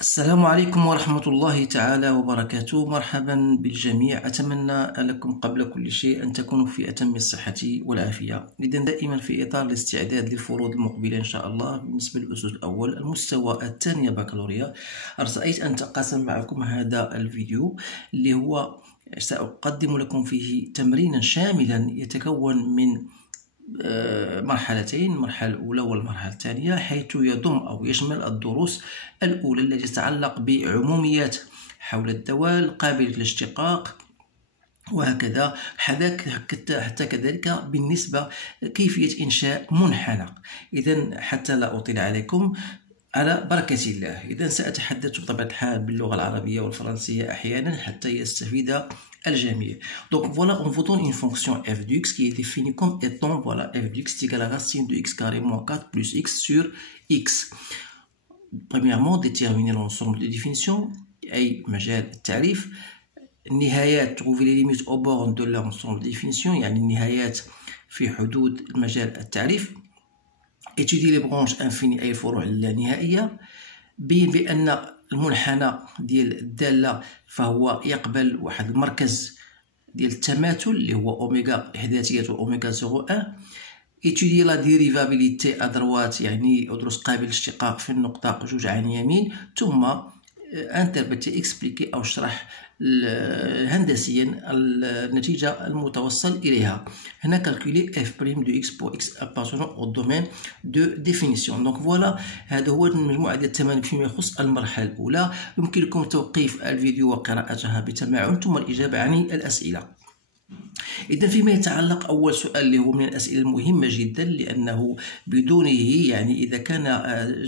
السلام عليكم ورحمة الله تعالى وبركاته. مرحبا بالجميع. أتمنى لكم قبل كل شيء أن تكونوا في أتم الصحة والعافية. إذن دائما في إطار الاستعداد للفروض المقبلة إن شاء الله بالنسبة للأسس الأول المستوى الثاني بكالوريا، رأيت أن أتقاسم معكم هذا الفيديو اللي هو سأقدم لكم فيه تمرينا شاملا يتكون من مرحلتين، المرحلة الأولى والمرحلة الثانية، حيث يضم أو يشمل الدروس الأولى التي تتعلق بعموميات حول الدوال قابلة للاشتقاق وهكذا، حتى كذلك بالنسبة كيفية إنشاء منحنى. إذن حتى لا أطيل عليكم على بركة الله، إذن سأتحدث بطبيعة الحال باللغة العربية والفرنسية أحيانا حتى يستفيد الجميع. Donc voilà, on vous donne une fonction f de x qui est définie comme étant, voilà, f de x est égal à la racine de x carré moins 4 plus x sur x. Premièrement, déterminer l'ensemble des définitions, أي مجال التعريف. النهايات, trouver les limites aux bornes de l'ensemble des définitions, يعني النهايات في حدود المجال التعريف. étudier les branches infinies أي الفروع اللانهائية. بين بأن المنحنى ديال الدالة فهو يقبل واحد المركز ديال التماثل اللي هو أوميغا إحداثية وأوميغا 0,1. étudier la dérivabilité à droite يعني أدرس قابل الاشتقاق في النقطة جوج عن يمين، ثم انتربريتي اكسبليكي أو اشرح هندسيا النتيجة المتوصل إليها. هنا calculer f' de x pour x appartenant au domaine de définition. donc voilà، هذا هو المجموعة ديال التمارين فيما يخص المرحلة الأولى. يمكنكم توقيف الفيديو وقراءتها بتمعن ثم الإجابة عن الأسئلة. إذا فيما يتعلق أول سؤال اللي هو من الأسئلة المهمة جدا، لأنه بدونه يعني إذا كان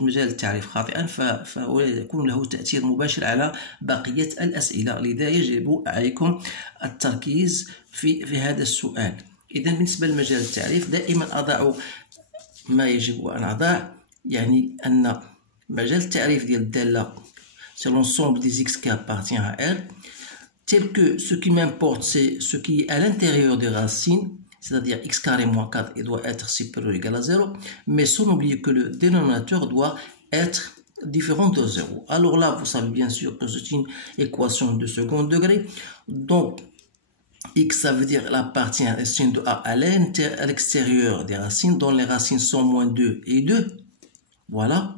مجال التعريف خاطئا فهو يكون له تأثير مباشر على بقية الأسئلة، لذا يجب عليكم التركيز في هذا السؤال. إذا بالنسبة لمجال التعريف دائما أضع ما يجب أن أضع، يعني أن مجال التعريف ديال الدالة c'est l'ensemble des x qui appartient à R, tel que ce qui m'importe c'est ce qui est à l'intérieur des racines, c'est-à-dire x carré moins 4 il doit être supérieur ou égal à 0, mais sans oublier que le dénominateur doit être différent de 0. Alors là, vous savez bien sûr que c'est une équation de second degré, donc x ça veut dire la partie racine de a à l'extérieur des racines, dont les racines sont moins 2 et 2, voilà,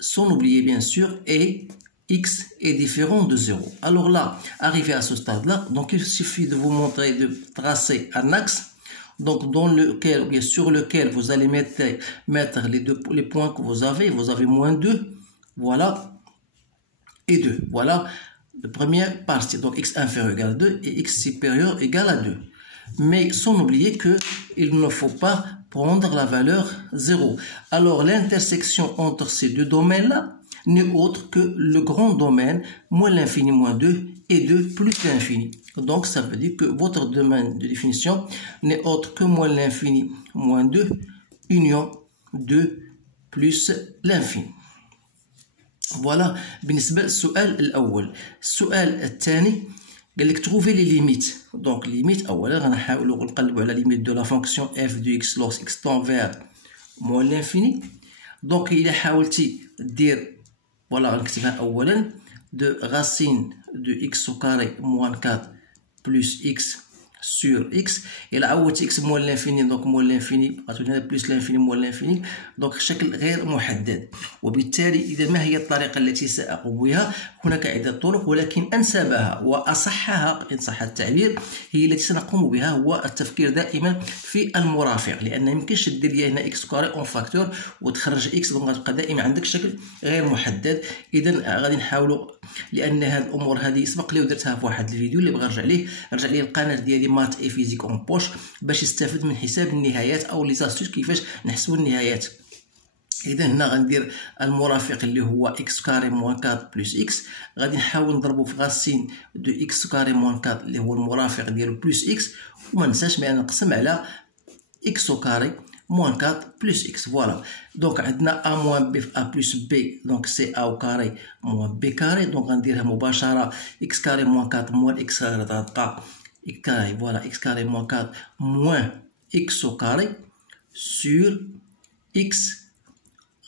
sans oublier bien sûr et x est différent de 0. Alors là, arrivé à ce stade-là, donc il suffit de vous montrer de tracer un axe, donc sur lequel vous allez mettre les points que vous avez moins 2, voilà, et 2. Voilà la première partie, donc x inférieur égal à 2 et x supérieur égal à 2. Mais sans oublier qu'il ne faut pas prendre la valeur 0. Alors l'intersection entre ces deux domaines-là n'est autre que le grand domaine moins l'infini moins 2 et 2 plus l'infini. Donc ça veut dire que votre domaine de définition n'est autre que moins l'infini moins 2 union 2 plus l'infini. voilà بالنسبة للسؤال الأول. السؤال الثاني قال لك trouver les limites. donc limite أولا غنحاولوا نقلبوا على limite de la fonction f de x lorsque x tend vers moins l'infini. donc إلا حاولتي دير voilà نكتبها أولا de racine de x au carré moins 4 plus x sur x. إلا عوضت x moins l'infini donc moins l'infini بقات هنا plus l'infini moins l'infini، donc شكل غير محدد. وبالتالي إذا ما هي الطريقة التي سأقوم بها؟ هناك عدة طرق، ولكن أنسبها وأصحها إن صح التعبير هي التي سنقوم بها هو التفكير دائما في المرافق، لأن يمكنش دير لي هنا x كاري اون فاكتور وتخرج x، دونك غتبقى دائما عندك شكل غير محدد. إذا غادي نحاولوا، لأن هذه الأمور هذه سبق لي ودرتها في واحد الفيديو اللي بغى رجع ليه القناة ديالي مات اي فيزيك اون بوش باش يستافد من حساب النهايات او لي زاستوس كيفاش نحسبوا النهايات. اذا هنا غندير المرافق اللي هو اكس كاري موان 4 بلس اكس، غادي نحاول نضربو في غاسين دو اكس كاري موان 4 اللي هو المرافق ديالو بلس اكس، وما ننساش بان نقسم على اكس كاري moins 4 plus x. voilà, donc عندنا a moins b a plus b, donc c'est a au carré moins b carré, donc غنديرها مباشرة x carré moins 4 moins x carré غتبقى x carré, voilà, x carré moins 4 moins x au carré sur x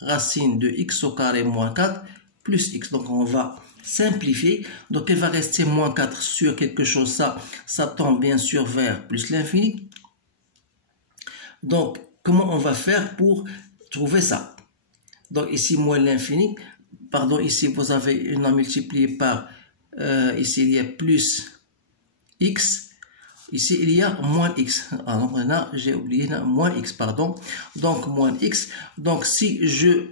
racine de x au carré moins 4 plus x. Donc on va simplifier. Donc il va rester moins 4 sur quelque chose. Ça tend bien sûr vers plus l'infini. Donc comment on va faire pour trouver ça? Donc ici moins l'infini. Pardon, ici vous avez une à multiplier par, ici il y a plus x. Ici, il y a moins x. Alors, maintenant, j'ai oublié moins x, pardon. Donc, moins x. Donc, si je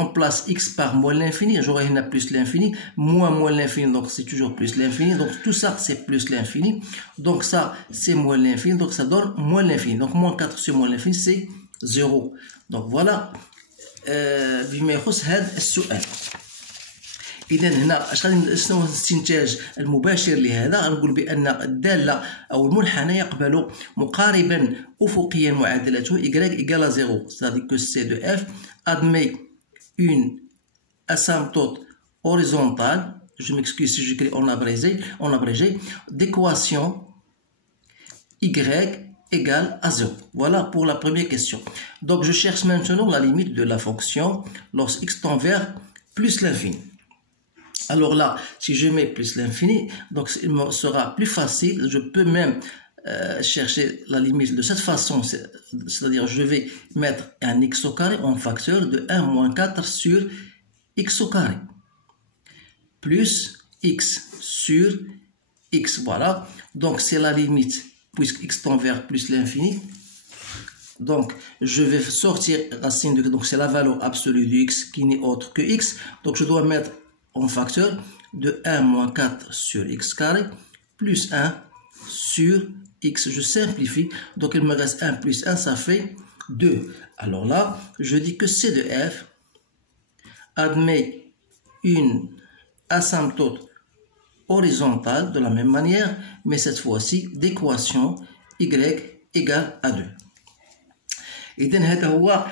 remplace x par moins l'infini, j'aurai une plus l'infini, moins l'infini, donc c'est toujours plus l'infini. Donc, tout ça, c'est plus l'infini. Donc, ça, c'est moins l'infini. Donc, ça donne moins l'infini. Donc, moins 4 sur moins l'infini, c'est 0. Donc, voilà. بما يخص هذا السؤال. إذا هنا شنو الاستنتاج المباشر لهذا؟ نقول بأن الدالة أو المنحنى يقبل مقاربا أفقيا معادلته y égale à 0. C'est-à-dire que C de F admet une asymptote horizontale, je m'excuse si j'écris en abrégé, d'équation y égale à 0. Voilà pour la première question. Donc je cherche maintenant la limite de la fonction lorsque x tend vers plus l'infini. Alors là, si je mets plus l'infini, donc il me sera plus facile. Je peux même chercher la limite de cette façon, c'est-à-dire je vais mettre un x au carré en facteur de 1 moins 4 sur x au carré, plus x sur x, voilà. Donc c'est la limite, puisque x tend vers plus l'infini. Donc je vais sortir racine de, donc c'est la valeur absolue de x qui n'est autre que x. Donc je dois mettre en facteur de 1 moins 4 sur x carré plus 1 sur x. Je simplifie, donc il me reste 1 plus 1, ça fait 2. Alors là, je dis que C de F admet une asymptote horizontale de la même manière, mais cette fois-ci d'équation y égale à 2. إذن هذا هو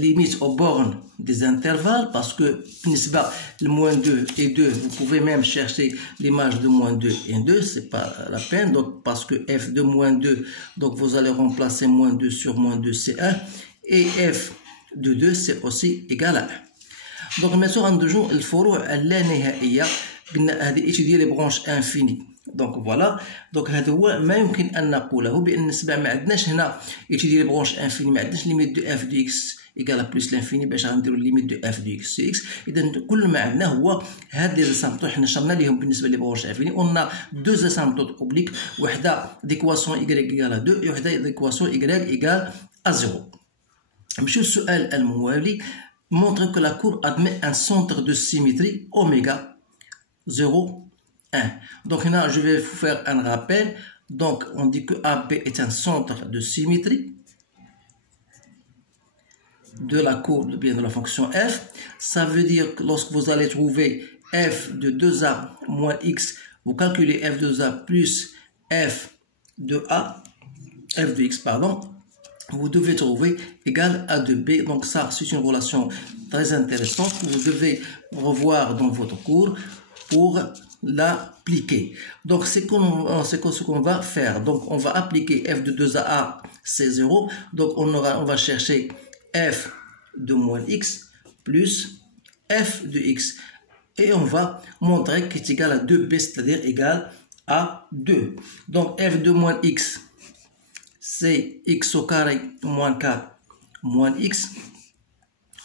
limite aux bornes des intervalles, parce que بالنسبة le moins 2 et 2, vous pouvez même chercher l'image de moins 2 et 2, c'est pas la peine, donc parce que f de moins 2, donc vous allez remplacer moins 2 sur moins 2, c'est 1, et f de 2, c'est aussi égal à 1. Donc maintenant, غندوزو الفروع اللانهائية، قلنا هذه étudier les branches infinies. دونك فوالا، دونك هذا هو ما يمكن ان نقوله بالنسبه. ما عندناش هنا étudier les branches infinies، ما عندناش ليميت دو اف دو اكس ايكال بلس لانفيني باش غنديروا ليميت دو اف دو اكس سي اكس. اذا كل ما عندنا هو هاد لي زاسامبتوت حنا شرنا ليهم بالنسبه لي برونش انفيني. اون دو زاسامبتوت اوبليك، وحده ديكواسيون y ايكال 2 وحده ديكواسيون y ايكال 0. نمشيو للسؤال الموالي. montre que la courbe admet un centre de symétrie oméga 0 1. Donc là, je vais vous faire un rappel. Donc, on dit que AB est un centre de symétrie de la courbe, bien de la fonction f. Ça veut dire que lorsque vous allez trouver f de 2a moins x, vous calculez f de 2a plus f de a, f de x, pardon, vous devez trouver égal à 2b. Donc ça, c'est une relation très intéressante que vous devez revoir dans votre cours pour l'appliquer. Donc c'est ce qu'on va faire. Donc on va appliquer f de 2a, c'est 0. Donc on va chercher f de moins x plus f de x. Et on va montrer qu'il est égal à 2b, c'est-à-dire égal à 2. Donc f de moins x, c'est x au carré moins 4 moins x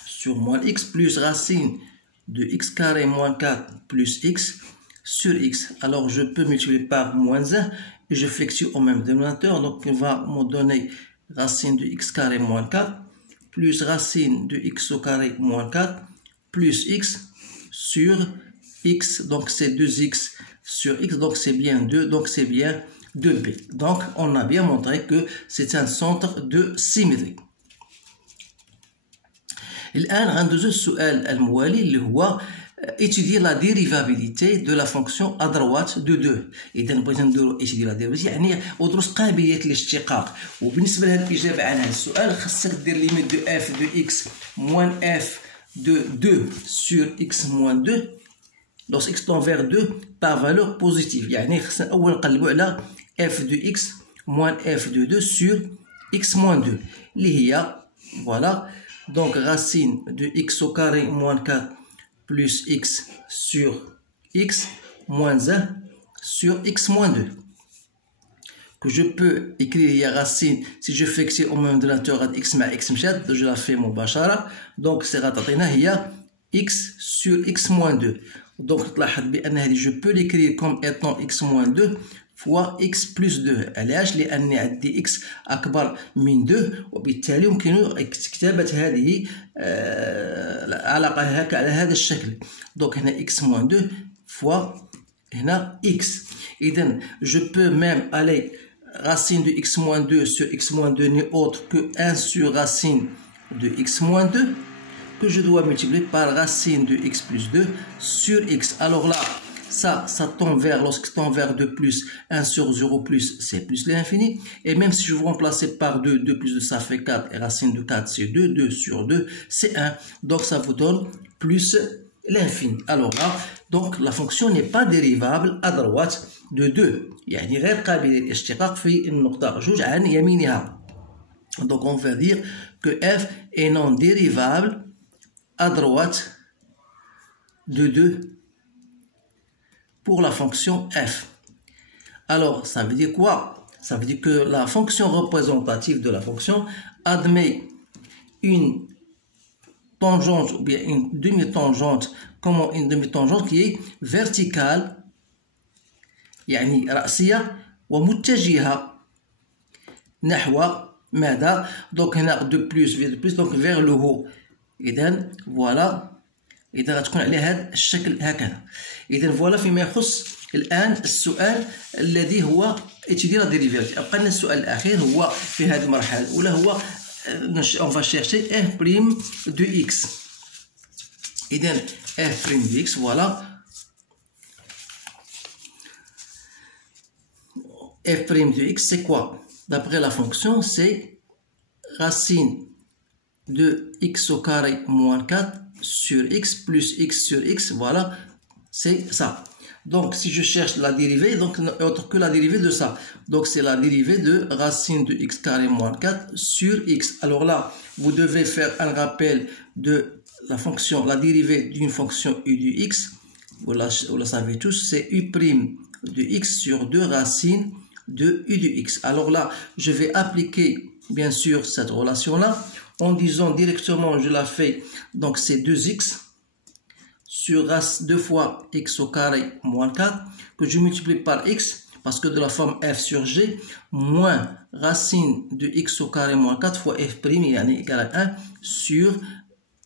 sur moins x plus racine de x carré moins 4 plus x sur x. Alors je peux multiplier par moins 1 et je flexionne au même dénominateur. Donc il va me donner racine de x carré moins 4 plus racine de x au carré moins 4 plus x sur x. Donc c'est 2x sur x, donc c'est bien 2, donc c'est bien 2b. Donc on a bien montré que c'est un centre de symétrie. الآن غندوزو السؤال الموالي اللي هو étudier la dérivabilité de la fonction à droite de 2. إذا بغينا نديرو étudier la dérivabilité يعني ودروس قابلية الاشتقاق. وبالنسبة لهاد الإجابة على هذا السؤال خاصك دير ليميت دو f de x moins f de 2 sur x moins 2 lorsque x tend vers 2 par valeur positive. يعني خاصنا أول نقلبو على f de x moins f de 2 sur x moins 2 اللي هي voilà. Donc racine de x au carré moins 4 plus x sur x moins 1 sur x moins 2. Que je peux écrire il y a racine, si je fais que c'est au même dénominateur x مع x مشات, je la fais مباشرة. Donc c'est غتعطينا هي x sur x moins 2. Donc تلاحظ بأن هذه je peux l'écrire comme étant x moins 2 fois x plus 2. علاش؟ لأني عندي x أكبر من 2 وبالتالي يمكن كتابة هذه علاقة هكا على هذا الشكل. Donc هنا x moins 2 fois هنا x. إذن je peux même aller racine de x moins 2 sur x moins 2 n'est autre que 1 sur racine de x moins 2 que je dois multiplier par racine de x plus 2 sur x. Alors là, ça tend vers, lorsque tend vers 2 plus, 1 sur 0 plus, c'est plus l'infini. Et même si je vous remplace par 2, 2 plus 2, ça fait 4, et racine de 4, c'est 2, 2 sur 2, c'est 1. Donc ça vous donne plus l'infini. Alors là, donc la fonction n'est pas dérivable à droite de 2. يعني غير قابل للاشتقاق في النقطة جوج عن يمينها. Donc on va dire que f est non dérivable à droite de 2 pour la fonction f. Alors ça veut dire quoi? Ça veut dire que la fonction représentative de la fonction admet une tangente ou bien une demi-tangente. Comment une demi-tangente qui est verticale يعني رأسية ومتجهة نحو ماذا؟ donc هنا de plus donc vers le haut. إذن فوالا إذا غتكون على هذا الشكل هكذا. إذن فوالا فيما يخص الآن السؤال الذي هو étudier la dérivée. أبقى لنا السؤال الأخير هو في هذه المرحلة الأولى هو on va chercher f' de x. إذن f' de x voilà. f' de x c'est quoi? D'après la fonction c'est racine de x au carré moins 4 sur x plus x sur x, voilà, c'est ça. Donc si je cherche la dérivée, donc autre que la dérivée de ça, donc c'est la dérivée de racine de x carré moins 4 sur x. Alors là, vous devez faire un rappel de la fonction, la dérivée d'une fonction u de x, vous la savez tous, c'est u' de x sur 2 racines de u de x. Alors là, je vais appliquer bien sûr cette relation-là en disant directement, je la fais, donc c'est 2x sur 2 fois x au carré moins 4 que je multiplie par x parce que de la forme f sur g moins racine de x au carré moins 4 fois f' égale à 1 sur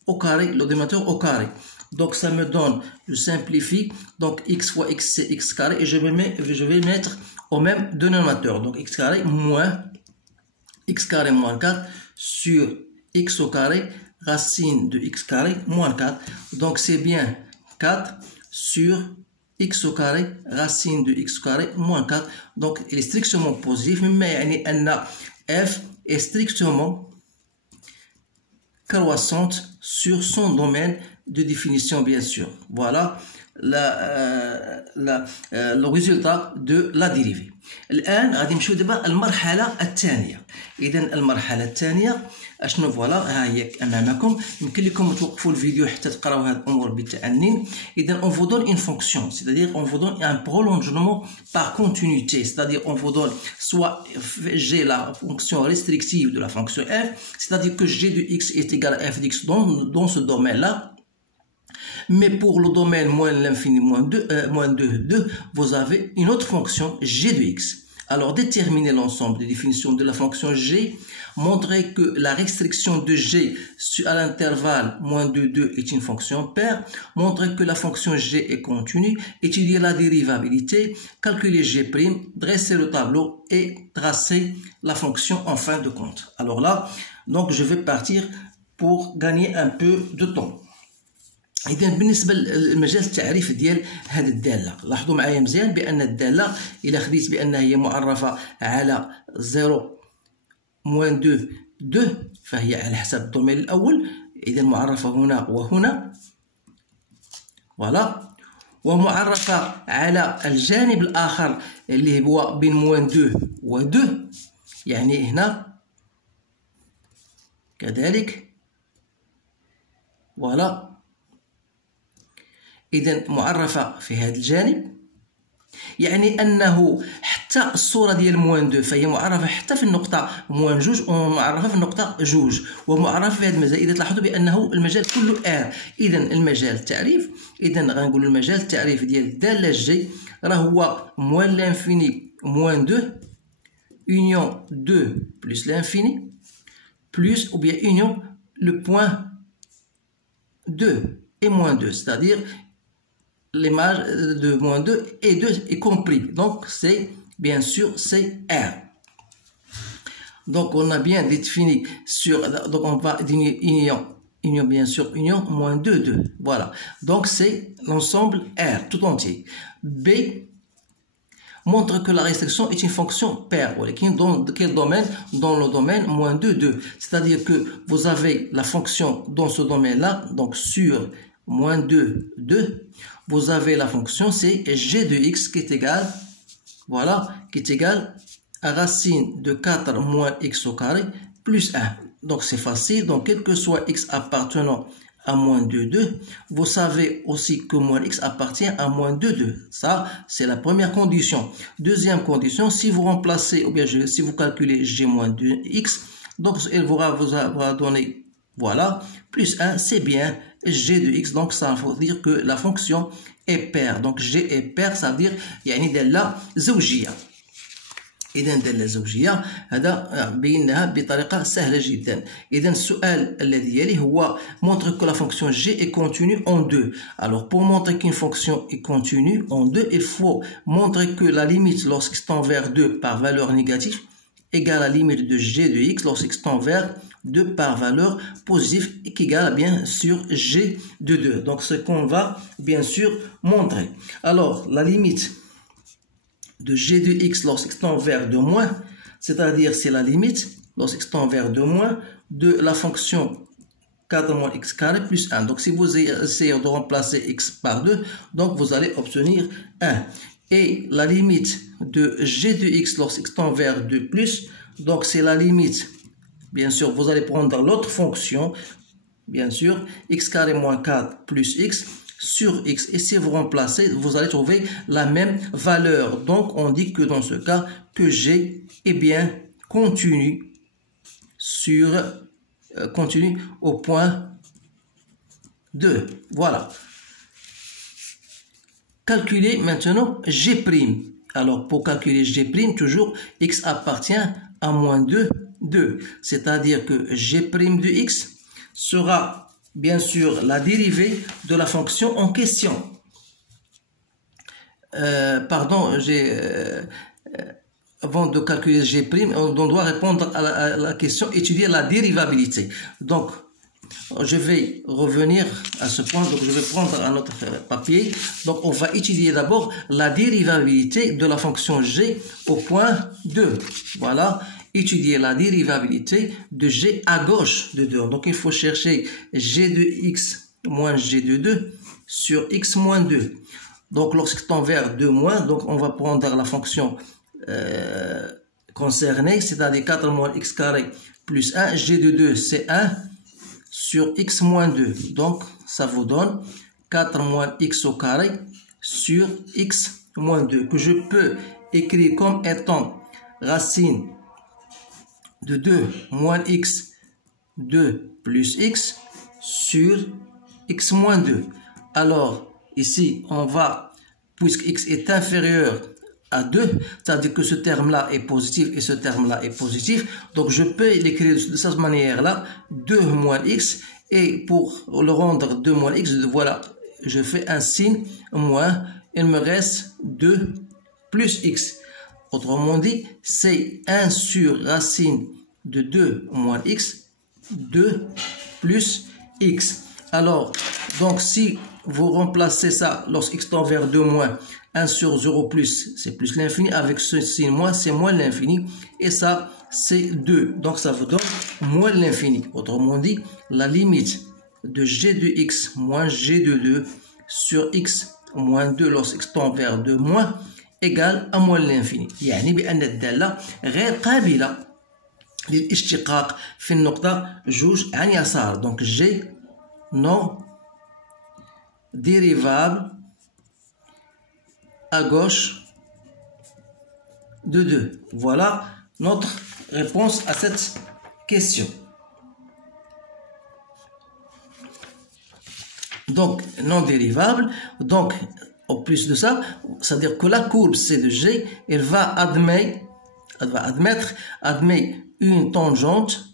au carré, le dénominateur au carré. Donc ça me donne, je simplifie, donc x fois x c'est x carré et je vais mettre au même dénominateur. Donc x carré moins 4 sur x au carré racine de x carré moins 4. Donc c'est bien 4 sur x au carré racine de x au carré moins 4. Donc il est strictement positif, mais f est strictement croissante sur son domaine de définition bien sûr. Voilà le résultat de la dérivée. الآن غادي نمشيو دابا المرحلة الثانية. إذا المرحلة الثانية أشنو فوالا ها هي أمامكم. يمكن لكم توقفوا الفيديو حتى تقراو هاد الأمور بالتأني. إذا on vous donne une fonction, c'est-à-dire on vous donne un prolongement par continuité, c'est-à-dire on vous donne soit g la fonction restrictive de la fonction f, c'est-à-dire que g de x est égal à f de x dans ce domaine-là. Mais pour le domaine moins l'infini moins 2, vous avez une autre fonction g de x. Alors déterminer l'ensemble des définitions de la fonction g, montrer que la restriction de g à l'intervalle moins 2 est une fonction paire, montrer que la fonction g est continue, étudier la dérivabilité, calculer g', dresser le tableau et tracer la fonction en fin de compte. Alors là, donc je vais partir pour gagner un peu de temps. إذا بالنسبة لمجال التعريف ديال هذه الدالة، لاحظوا معايا مزيان بأن الدالة إلا خديت بأنها هي معرفة على 0 موان 2 فهي على حسب الدومين الأول، إذا معرفة هنا وهنا، فوالا، ومعرفة على الجانب الآخر اللي هو بين موان 2 و 2 يعني هنا كذلك فوالا. إذا معرفة في هذا الجانب، يعني أنه حتى الصورة ديال موان دو فهي معرفة حتى في النقطة موان جوج، ومعرفة في النقطة جوج، ومعرفة في هذا المجال. إذا تلاحظوا بأنه المجال كله ار. إذا المجال التعريف، إذا غنقول المجال التعريف ديال الدالة جي راه هو موان لانفيني موان دو union 2 plus l'infini plus ou bien union le point 2 et moins 2, c'est-à-dire l'image de moins 2 et 2 est compris. Donc c'est bien sûr c'est R. Donc on a bien défini sur, donc on va union bien sûr union moins 2 2. Voilà. Donc c'est l'ensemble R tout entier. B montre que la restriction est une fonction paire. Dans quel domaine? Dans le domaine moins 2, 2. C'est-à-dire que vous avez la fonction dans ce domaine-là, donc sur moins 2, 2, vous avez la fonction, c'est g de x qui est égal, voilà, qui est égal à racine de 4 moins x au carré plus 1. Donc c'est facile, donc quel que soit x appartenant à moins 2, 2, vous savez aussi que moins x appartient à moins 2, 2. Ça, c'est la première condition. Deuxième condition, si vous remplacez, ou bien si vous calculez g moins 2x, donc elle vous va donner, voilà, plus 1, c'est bien g de x. Donc ça veut dire que la fonction est paire. Donc g est paire, ça veut dire يعني دالة زوجية. إذا الدالة الزوجية هذا بيناها بطريقة سهلة جدا. إذا السؤال الذي يلي هو montre que la fonction g est continue en 2. Alors pour montrer qu'une fonction est continue en 2, il faut montrer que la limite lorsqu'il tend vers 2 par valeur négative égale à la limite de g de x lorsqu'il tend vers 2 par valeur positive et qui égale bien sûr g de 2. Donc ce qu'on va bien sûr montrer. Alors la limite de g de x lorsqu'il tend vers 2 moins, c'est-à-dire c'est la limite lorsqu'il tend vers 2 moins de la fonction 4 moins x carré plus 1. Donc si vous essayez de remplacer x par 2, donc vous allez obtenir 1. Et la limite de g de x lorsqu'il tend vers 2 plus, donc c'est la limite, bien sûr vous allez prendre l'autre fonction, bien sûr, x carré moins 4 plus x, sur x, et si vous remplacez, vous allez trouver la même valeur. Donc on dit que dans ce cas que g est bien continu sur continu au point 2. Voilà. Calculer maintenant g'. Alors pour calculer g', toujours x appartient à moins 2, 2. C'est-à-dire que g' de x sera bien sûr la dérivée de la fonction en question. Avant de calculer g', on doit répondre à la question, étudier la dérivabilité. Donc, je vais revenir à ce point, donc je vais prendre un autre papier. Donc, on va étudier d'abord la dérivabilité de la fonction g au point 2. Voilà. Étudier la dérivabilité de g à gauche de 2. Donc, il faut chercher g de x moins g de 2 sur x moins 2. Donc, lorsqu'il tend vers 2 moins, donc on va prendre la fonction concernée, c'est-à-dire 4 moins x carré plus 1. g de 2, c'est 1 sur x moins 2. Donc, ça vous donne 4 moins x au carré sur x moins 2, que je peux écrire comme étant racine de 2 moins x 2 plus x sur x moins 2. Alors, ici, on va, puisque x est inférieur à 2, c'est-à-dire que ce terme-là est positif et ce terme-là est positif. Donc, je peux l'écrire de cette manière-là, 2 moins x, et pour le rendre 2 moins x, voilà, je fais un signe moins, il me reste 2 plus x. Autrement dit, c'est 1 sur racine de 2 moins x, 2 plus x. Alors, donc si vous remplacez ça lorsqu'x tend vers 2 moins, 1 sur 0 plus, c'est plus l'infini, avec ce signe moins, c'est moins l'infini, et ça, c'est 2. Donc ça vous donne moins l'infini. Autrement dit, la limite de g de x moins g de 2 sur x moins 2 lorsqu'x tend vers 2 moins, égale à moins l'infini. يعني بأن الدالة غير قابلة للاشتقاق في النقطة جوج عن يسار. Donc G non dérivable à gauche de 2. Voilà notre réponse à cette question. Donc, non dérivable. Donc, au plus de ça, c'est-à-dire que la courbe C de G, elle va admettre une tangente,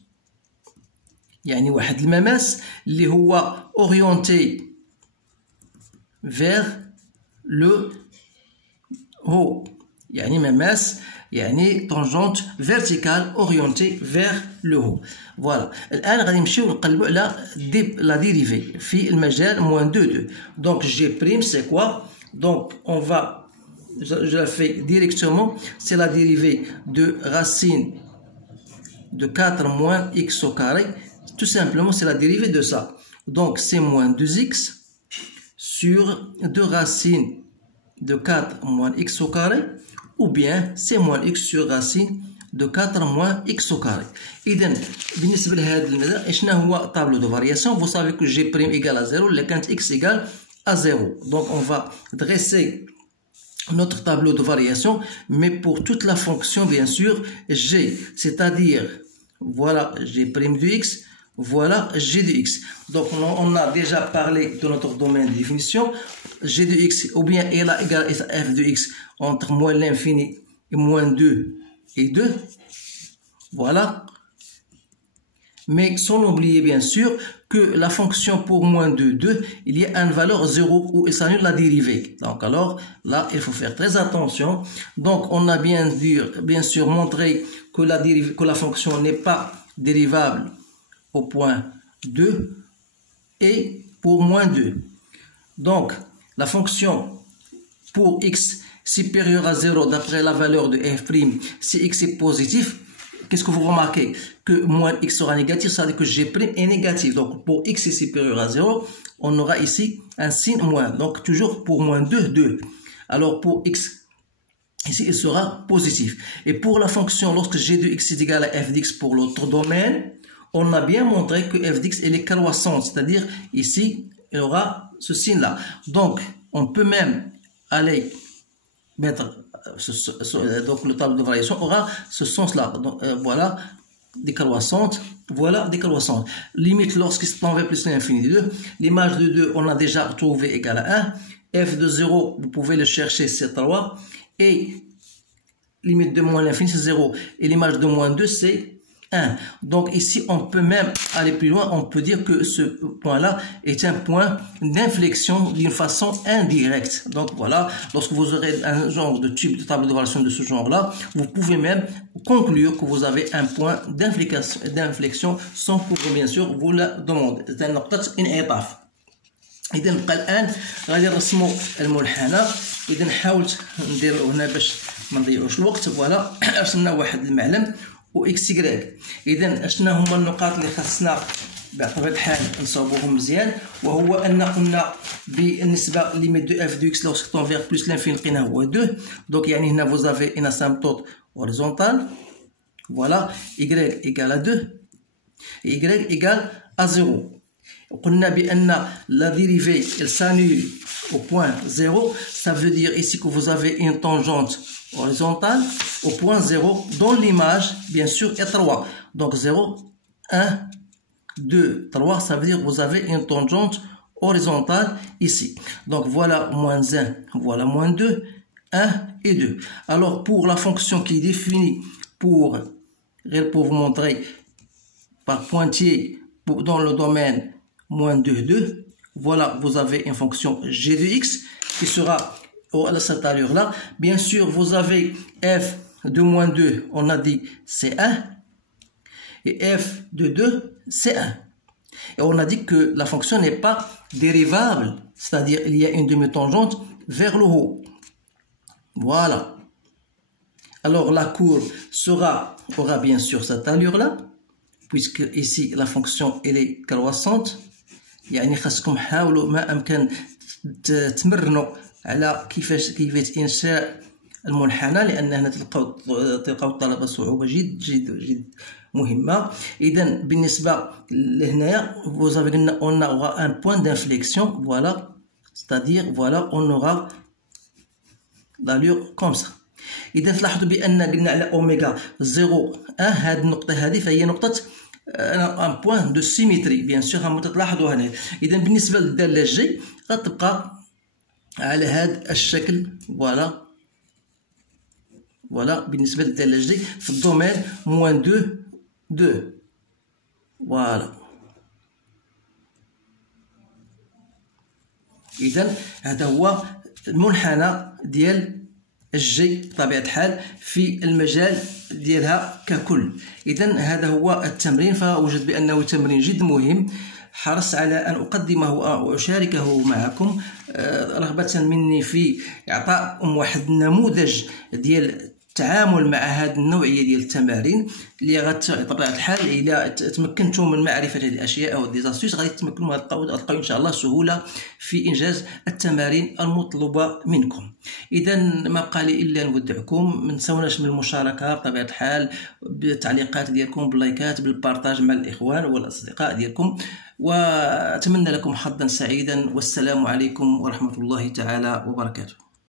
يعني واحد المماس اللي هو orienté vers le haut. يعني مماس يعني tangente verticale orientée vers le haut. Voilà. الآن غادي نمشيو نقلبوا على la dérivée في المجال moins 2. Donc G' c'est quoi? Donc on va, je la fais directement, c'est la dérivée de racine de 4 moins x au carré. Tout simplement, c'est la dérivée de ça. Donc c'est moins 2x sur 2 racines de 4 moins x au carré, ou bien c'est moins x sur racine de 4 moins x au carré. إذن بالنسبة لهذا المثال شنو هو tableau de variation? Vous savez que G' égale à 0 اللي كانت x égale à 0. Donc on va dresser notre tableau de variation, mais pour toute la fonction bien sûr G, c'est-à-dire voilà G' de x, voilà G de x. Donc on a déjà parlé de notre domaine de définition. G de x, ou bien elle a égal à f de x entre moins l'infini et moins 2 et 2. Voilà. Mais sans oublier bien sûr que la fonction pour moins de 2, il y a une valeur 0 où il s'annule la dérivée. Donc alors là, il faut faire très attention. Donc on a bien sûr montré que la fonction n'est pas dérivable au point 2 et pour moins 2. Donc la fonction pour x supérieur à 0 d'après la valeur de f', si x est positif, qu'est-ce que vous remarquez? Que moins x sera négatif, ça veut dire que G' est négatif. Donc pour x est supérieur à 0, on aura ici un signe moins. Donc toujours pour moins 2, 2. Alors pour x, ici il sera positif. Et pour la fonction, lorsque G de x est égal à f d'x pour l'autre domaine, on a bien montré que f d'x elle est croissante. C'est-à-dire ici, il y aura ce signe-là. Donc on peut même aller mettre donc le tableau de variation aura ce sens-là. Donc voilà décroissante, voilà décroissante. Limite lorsqu'il se tend vers plus l'infini de 2. L'image de 2 on a déjà trouvé égale à 1. F de 0 vous pouvez le chercher, c'est 3. Et limite de moins l'infini c'est 0. Et l'image de moins 2 c'est 1. Donc ici on peut même aller plus loin, on peut dire que ce point là est un point d'inflexion d'une façon indirecte. Donc voilà, lorsque vous aurez un genre de type de tableau de variation de ce genre là, vous pouvez même conclure que vous avez un point d'inflexion sans que bien sûr vous la demandez. C'est une نقطة انعطاف. إذا نبقى الآن غادي نرسموا المنحنى. إذا حاولت نديرو هنا باش ما نضيعوش الوقت. فوالا رسمنا واحد المعلم و اكس يكغيك. اذا اشنا هما النقاط اللي خاصنا بطبيعه الحال نصاوبوهم مزيان، وهو ان قلنا بالنسبه ليميت دو اف دو اكس لو سكتون فيغ بلس لانفين لقينا هو 2. دونك يعني هنا vous avez une asymptote horizontale. Voilà, y égale à 2 et y égale à 0. قلنا بان la dérivée elle s'annule au point 0. Ça veut dire ici que vous avez une tangente horizontale au point 0 dont l'image bien sûr est 3. Donc 0, 1, 2, 3, ça veut dire que vous avez une tangente horizontale ici. Donc voilà moins 1, voilà moins 2, 1 et 2. Alors pour la fonction qui est définie pour vous montrer par pointillé dans le domaine moins 2, 2, voilà vous avez une fonction g de x qui sera à cette allure-là. Bien sûr, vous avez f de moins 2, on a dit c'est 1, et f de 2, c'est 1. Et on a dit que la fonction n'est pas dérivable, c'est-à-dire il y a une demi-tangente vers le haut. Voilà. Alors la courbe aura bien sûr cette allure-là, puisque ici la fonction elle est croissante. يعني خاصكم حاولوا ما أمكن تمرنوا على كيفية إنشاء المنحنى، لان هنا تلقاو الطلبه صعوبه جد جد جد مهمه. اذا بالنسبه لهنايا vous avez on aura un point d'inflexion, voilà, c'est-à-dire voilà on aura l'allure comme ça. اذا تلاحظوا بان قلنا على اوميغا 0 هذه النقطه هذه فهي نقطه ان بوين دو سيميتري بيان سور راهم تلاحظوا هنا. اذا بالنسبه للداله جي غتبقى على هذا الشكل، فوالا فوالا بالنسبه للداله جي في الدومين موان 2 فوالا. اذا هذا هو المنحنى ديال الجي بطبيعة الحال في المجال ديالها ككل. إذا هذا هو التمرين، فوجد بأنه تمرين جد مهم، حرصت على أن أقدمه وأشاركه معكم رغبة مني في إعطاءكم واحد النموذج ديال التعامل مع هذه النوعيه ديال التمارين اللي بطبيعه الحال الى تمكنتم من معرفه هذه الاشياء او ديزاستيس غادي تمكنوا تلقاو ان شاء الله سهوله في انجاز التمارين المطلوبه منكم. اذا ما بقى لي الا نودعكم، ما تنساوناش من المشاركه بطبيعه الحال بالتعليقات ديالكم، باللايكات، بالبارطاج مع الاخوان والاصدقاء ديالكم، واتمنى لكم حظا سعيدا، والسلام عليكم ورحمه الله تعالى وبركاته.